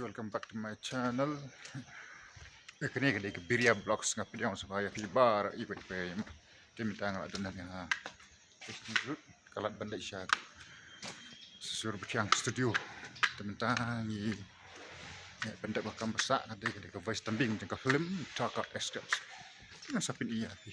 welcome back to my channel. Kini kali ke Biria Vlogs nga pilihan supaya kibar ikut payem. Kami tanggal ada nanya kalat benda isyak sur bathiang studio. Teman-teman ni benda bakam besar ada ke voice tembing jangka film Dhaka escapes. Dengan sapin iya pi.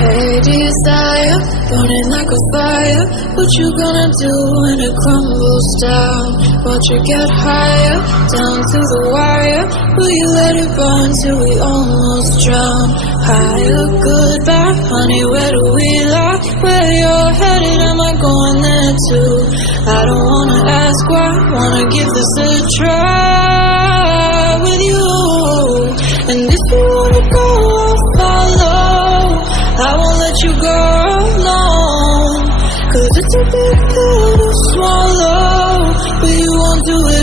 Hey desire, burning like a fire. What you gonna do when it crumbles down? Watch it get higher, down to the wire. Will you let it burn till we almost drown? Higher, goodbye, honey, where do we lie? Where you're headed, am I going there too? I don't wanna ask why, wanna give this a try with you. And if you wanna go, I'll follow. I won't let you go alone, 'cause it's a big pill to swallow, but you won't do it